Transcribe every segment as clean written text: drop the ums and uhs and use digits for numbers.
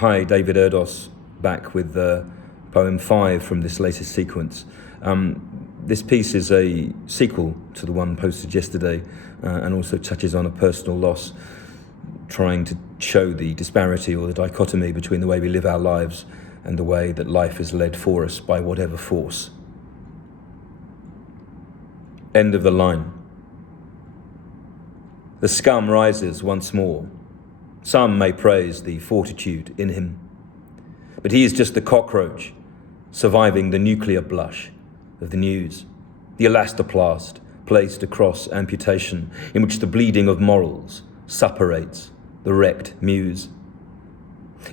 Hi, David ERDOS, back with poem 5 from this latest sequence. This piece is a sequel to the one posted yesterday and also touches on a personal loss, trying to show the disparity or the dichotomy between the way we live our lives and the way that life is led for us by whatever force. End of the line. The scum rises once more. Some may praise the fortitude in him, but he is just the cockroach surviving the nuclear blush of the news, the elastoplast placed across amputation in which the bleeding of morals suppurates the wrecked muse.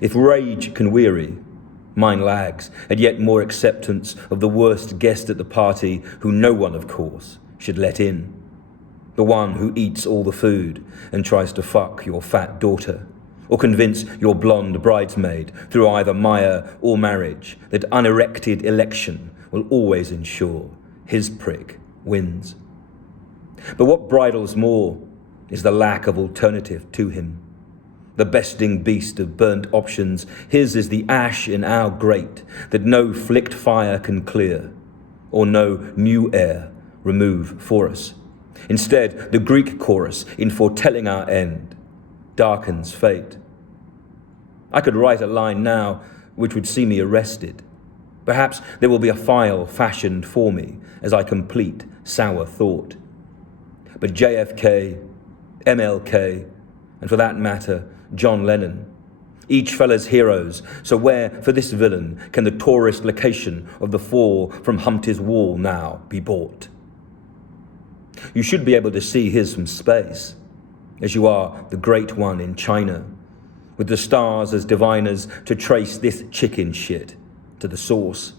If rage can weary, mine lags at yet more acceptance of the worst guest at the party who no one, of course, should let in. The one who eats all the food and tries to fuck your fat daughter, or convince your blonde bridesmaid through either mire or marriage that unerected election will always ensure his prick wins. But what bridles more is the lack of alternative to him. The besting beast of burnt options, his is the ash in our grate that no flicked fire can clear, or no new air remove for us. Instead, the Greek chorus, in foretelling our end, darkens fate. I could write a line now which would see me arrested. Perhaps there will be a file fashioned for me as I complete sour thought. But JFK, MLK, and for that matter, John Lennon, each fella's heroes, so where for this villain can the tourist location of the fall from Humpty's Wall now be bought? You should be able to see his from space, as you are the great one in China, with the stars as diviners to trace this chicken shit to the source.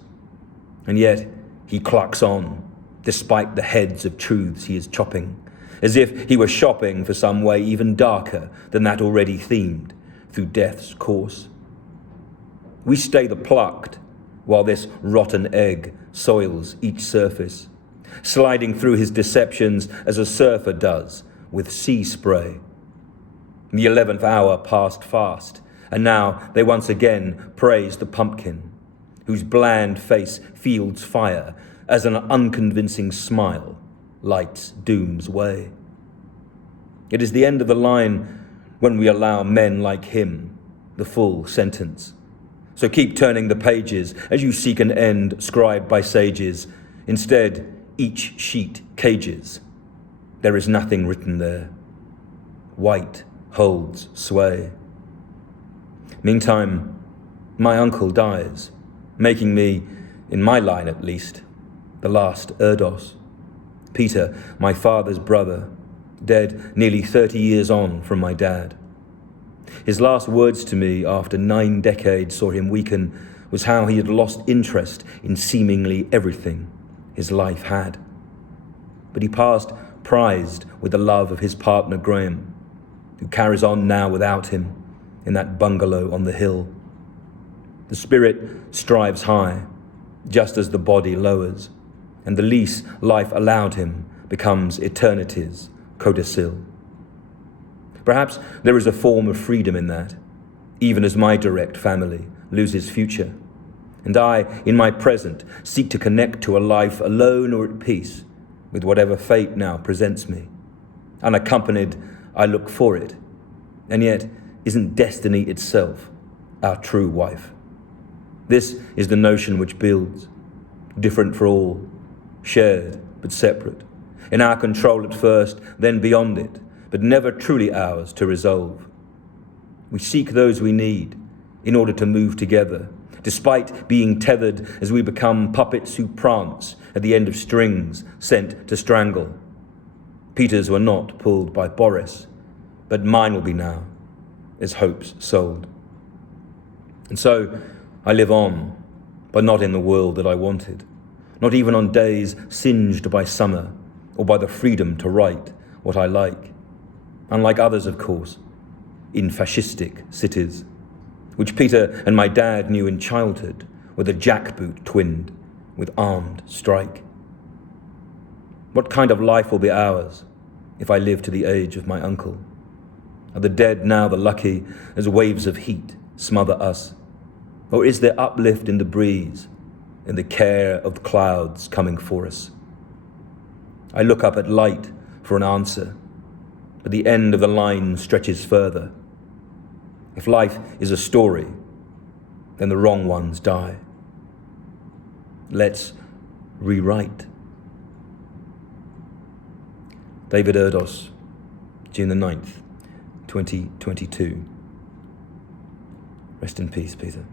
And yet he clucks on, despite the heads of truths he is chopping, as if he were shopping for some way even darker than that already themed through death's course. We stay the plucked while this rotten egg soils each surface, sliding through his deceptions as a surfer does with sea spray. The 11th hour passed fast, and now they once again praise the pumpkin, whose bland face fields fire as an unconvincing smile lights doom's way. It is the end of the line when we allow men like him the full sentence. So keep turning the pages as you seek an end scribed by sages. Instead, each sheet cages. There is nothing written there. White holds sway. Meantime, my uncle dies, making me, in my line at least, the last ERDOS. Peter, my father's brother, dead nearly 30 years on from my dad. His last words to me after 9 decades saw him weaken was how he had lost interest in seemingly everything his life had. But he passed prized with the love of his partner Graham, who carries on now without him in that bungalow on the hill. The spirit strives high, just as the body lowers, and the lease life allowed him becomes eternity's codicil. Perhaps there is a form of freedom in that, even as my direct family loses future, and I, in my present, seek to connect to a life alone or at peace with whatever fate now presents me. Unaccompanied, I look for it, and yet isn't destiny itself our true wife? This is the notion which builds, different for all, shared but separate, in our control at first, then beyond it, but never truly ours to resolve. We seek those we need in order to move together, despite being tethered as we become puppets who prance at the end of strings sent to strangle. Peter's were not pulled by Boris, but mine will be now, as hopes sold. And so I live on, but not in the world that I wanted, not even on days singed by summer or by the freedom to write what I like. Unlike others, of course, in fascistic cities, which Peter and my dad knew in childhood, with a jackboot twinned with armed strike. What kind of life will be ours if I live to the age of my uncle? Are the dead now the lucky as waves of heat smother us? Or is there uplift in the breeze, in the care of the clouds coming for us? I look up at light for an answer, but the end of the line stretches further. If life is a story, then the wrong ones die. Let's rewrite. David ERDOS, June the 9th, 2022. Rest in peace, Peter.